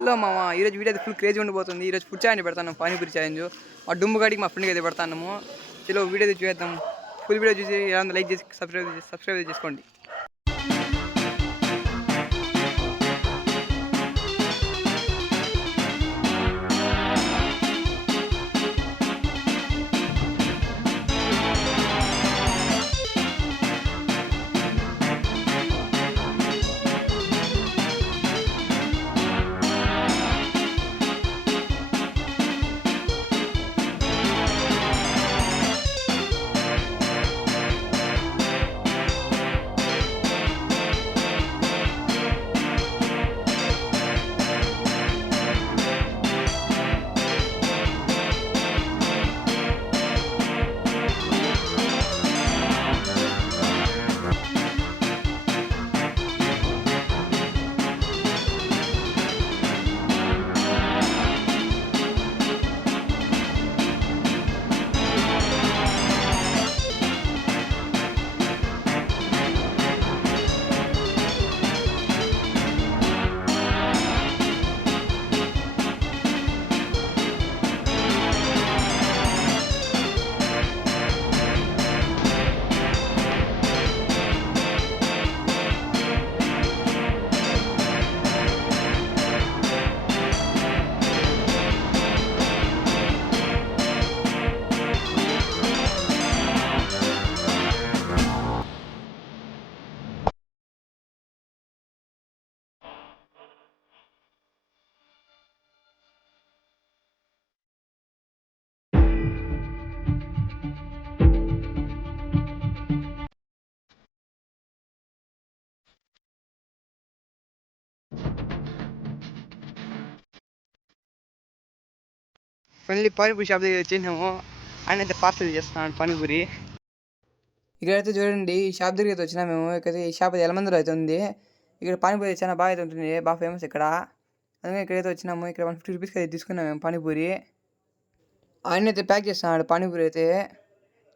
హలో మామ, ఈరోజు వీడియో అయితే ఫుల్ క్రేజీ ఉండిపోతుంది. ఈరోజు ఫుడ్ ఛాలెంజ్ పెడతాను, పానీపూరి ఛాలెంజ్. మా డుమ్ము గాడికి మా ఫ్రెండ్కి అయితే పెడతాము. చలో వీడియో అయితే చూద్దాం. ఫుల్ వీడియో చూసి ఎలా లైక్ చేసి సబ్స్క్రైబ్ చేసుకోండి. ఫైనల్లీ పానీపూరి షాప్ దగ్గర వచ్చేసినాము. ఆయన అయితే పార్సల్ చేస్తున్నాడు పానీపూరి. ఇక్కడైతే చూడండి, ఈ షాప్ దగ్గర అయితే వచ్చినా మేము. ఇక్కడ ఈ షాప్ అయితే ఎలమందులో అయితే ఉంది. ఇక్కడ పానీపూరి చాలా బాగా అయితే ఉంటుంది, బాగా ఫేమస్ ఇక్కడ. అందుకే ఇక్కడైతే వచ్చినాము. ఇక్కడ 150 రూపీస్కి అయితే తీసుకున్నాము మేము పానీపూరి. ఆయన అయితే ప్యాక్ చేస్తున్నాడు పానీపూరి అయితే.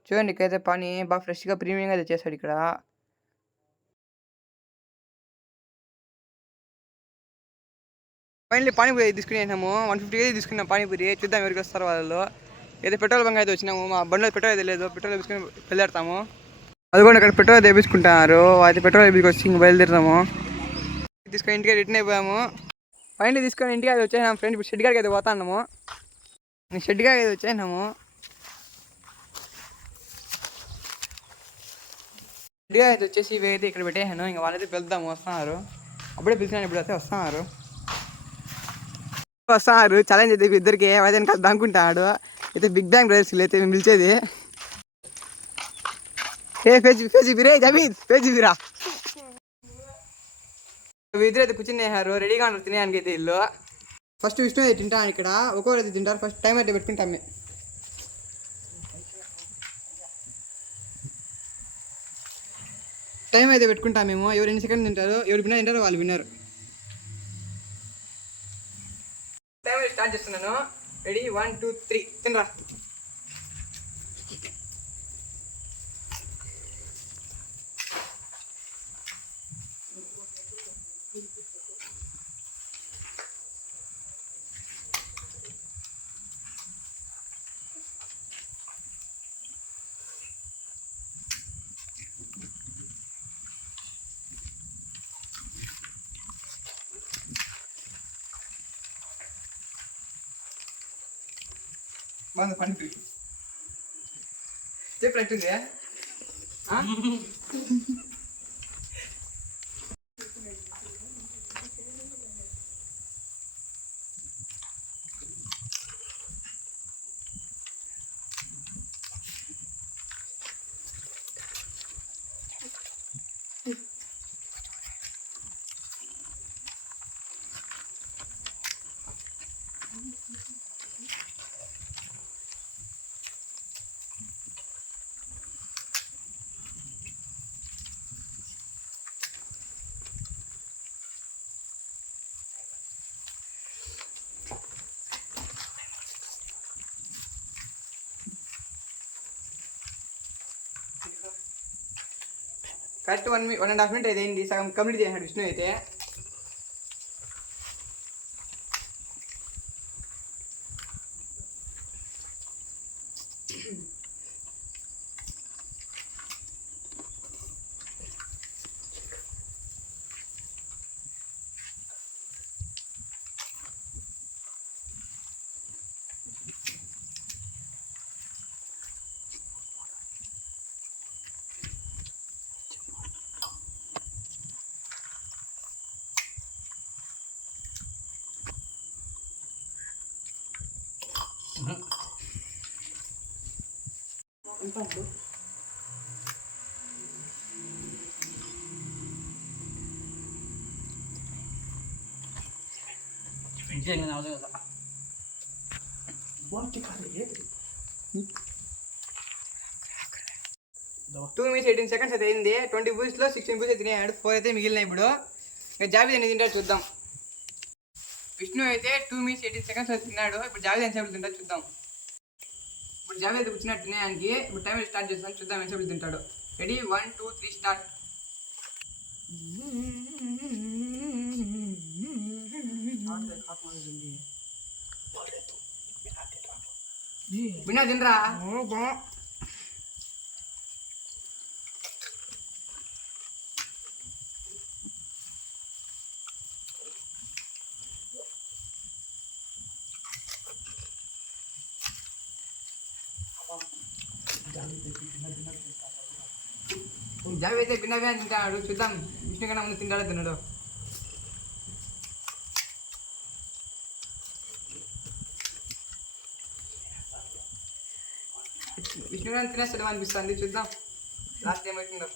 చూడండి, ఇక్కడైతే పానీ బాగా ఫ్రెష్గా ప్రీమియంగా అయితే చేస్తాడు ఇక్కడ. ఫైనల్లీ పానీపూరి తీసుకునేసాము. 150 అయితే తీసుకున్నాం పానీపూరి. చూద్దాం ఎవరికి వస్తారు వాళ్ళు. అయితే పెట్రోల్ బంక్ అయితే వచ్చినాము. మా బండిలో పెట్రోల్ అయితే లేదు, పెట్రోల్ తీసుకుని బయలుదేరుతాము. అది కూడా ఇక్కడ పెట్రోల్ తెప్పించుకుంటున్నారు. అయితే పెట్రోల్ తెప్పించుకొచ్చి ఇంక బయలుదేరుతాము. తీసుకొని ఇంటికి రిటర్న్ అయిపోయాము. ఫైనల్లీ తీసుకొని ఇంటికి అయితే వచ్చేసాము ఫ్రెండ్స్. ఇప్పుడు షెడ్ గారికి అయితే పోతున్నాము. షెడ్ గారికి అయితే వచ్చేసినాము. షెడ్ గారి అయితే వచ్చేసి ఇవి అయితే ఇక్కడ పెట్టేసాను. ఇంకా వాళ్ళైతే వెళ్దాము, వస్తున్నారు. అప్పుడే పిలిచినాను, ఇప్పుడు అయితే వస్తున్నారు. ఛాలెంజ్ అయితే ఇద్దరికి అయితే కాదు దానుకుంటాడు. అయితే బిగ్ బ్యాంగ్ బ్రదర్స్ అయితే మేము పిలిచేది. ఫేజ్ బిరే జమీద్ ఫేజ్ బిరా ఇద్దరు అయితే కూర్చునేసారు, రెడీగా ఉన్నారు తినేదానికి అయితే ఇల్లు. ఫస్ట్ విష్ణు అయితే తింటాను ఇక్కడ. ఒక్కొక్కరు అయితే తింటారు. ఫస్ట్ టైం అయితే పెట్టుకుంటాం. టైం అయితే పెట్టుకుంటాం మేము. ఎవరు ఎన్ని సెకండ్ తింటారు, ఎవరు విన్నర్ తింటారో వాళ్ళు విన్నారు. టైం స్టార్ట్ చేస్తున్నాను. రెడీ 1 2 3 తినరా. బాగుంది పానీపూరి. చెప్పు ఎట్టుంది? కరెక్ట్ 1.5 minute అయితే సగం కంప్లీట్ చేసాడు విష్ణు అయితే. టూ మినిట్స్ 18 సెకండ్స్ అయితే అయింది. 20 బూస్ట్లో 16 బూస్ తినేయాడు. 4 అయితే మిగిలినాయి. ఇప్పుడు ఇంకా జావేద్ ఎన్ని తింటాడు చూద్దాం. విష్ణు అయితే 2 మినిట్స్ 18 సెకండ్స్ తిన్నాడు. ఇప్పుడు జావేద్ ఎంతసేపు తింటాడు చూద్దాం. ఇప్పుడు జావేద్ కూర్చున్నట్టు తినేయానికి ఇప్పుడు టైం స్టార్ట్ చేస్తాను. చూద్దాం ఎంతసేపు తింటాడు. రెడీ 1 2 3 స్టార్ట్. వినా తినరా. జావేద్ అయితే భిన్నవే అని తింటాడు. చూద్దాం విష్ణు కన్నా ముందు తింటాడో తిన్నాడు. విష్ణు కన్నా తినేస్తాడు అనిపిస్తుంది. చూద్దాం లాస్ట్ టైం అవుతుందో.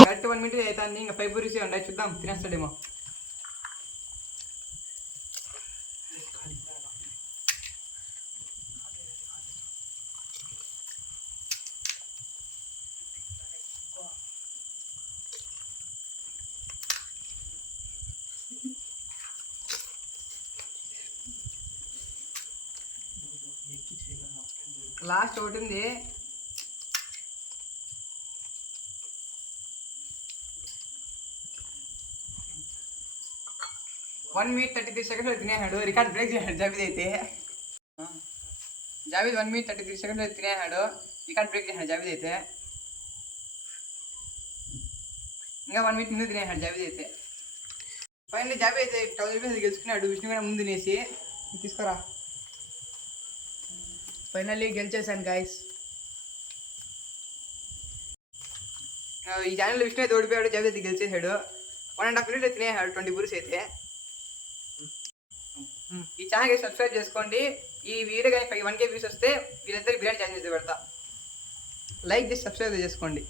కరెక్ట్ 1 మినిట్ అవుతుంది. ఇంకా 5 పూరీసే ఉన్నాయి. చూద్దాం తినేస్తాడేమో. లాస్ట్ ఒకటి ఉంది. వన్ మినిట్ 33 సెకండ్స్లో తినేసాడు. రికార్డ్ బ్రేక్ చేశాడు జావేద్ అయితే. జావేద్ 1 మినిట్ 33 సెకండ్స్లో తినేసాడు. రికార్డ్ బ్రేక్ చేశాడు జావేద్ అయితే. ఇంకా 1 మినిట్ ముందు తినేసాడు జావేద్ అయితే. ఫైనల్లీ జావేద్ అయితే 1000 రూపీస్ గెలుచుకున్నాడు. విష్ణు కూడా ముందు తినేసి. తీసుకురా. ఫైనల్లీ గెలిచేసాను గైస్. ఈ ఛానల్లో విష్ణు అయితే ఓడిపోయాడు. జావేద్ అయితే గెలిచేసాడు. 1.5 మినిట్లో తినేసాడు 20 పూరీస్ అయితే. ఈ ఛానల్కి సబ్స్క్రైబ్ చేసుకోండి. ఈ వీడియో కానీ 1K వ్యూస్ వస్తే వీళ్ళిద్దరికి బిర్యానీ ఛాలెంజ్ చేసి పెడతా. లైక్ చేసి సబ్స్క్రైబ్ చేసుకోండి.